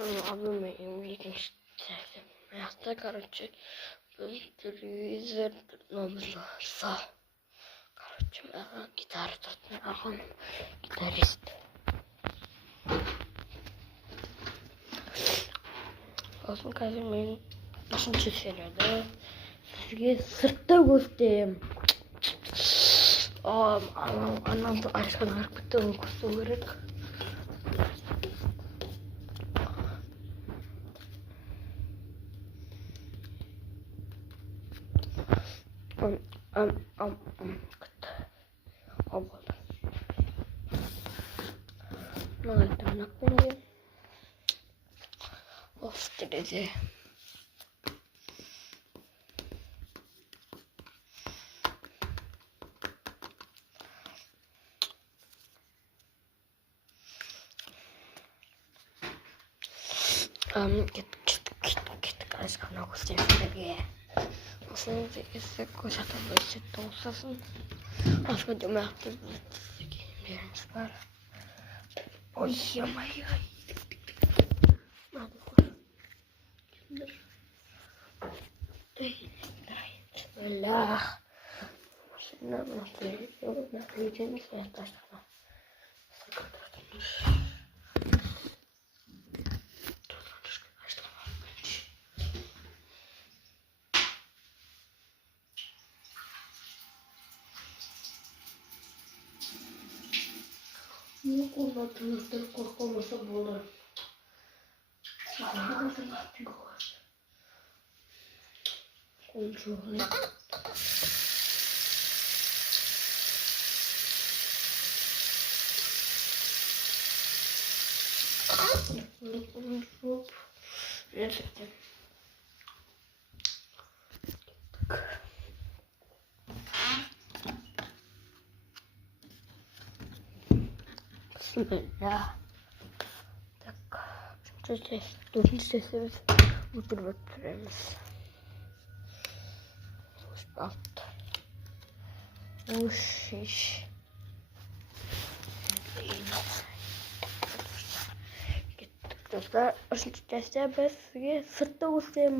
Я короче, телевизор номерса. Короче, гитара тут гитарист. Олсон казимын нашин чишээрээ сэргээ сэртэй гүлтэй юм. Анамд арилгын харбитэн өнгөрсөн хэрэг. Guys, I'm not going to stay here. Sen se koşata böyle olsasın. Aslında cömertlik birimiz var. Oy yamay ay. Hadi koş. Kimdir? Bismillah. Şimdi nasıl yapacağız? Taşla. Ну, комнату коркомоса було. Кончули. Bismillah. Так, здесь бутербродиміз. Спалт. Ушиш. Кеттік достар. Үшінші частя бізге сыртта өсеміз.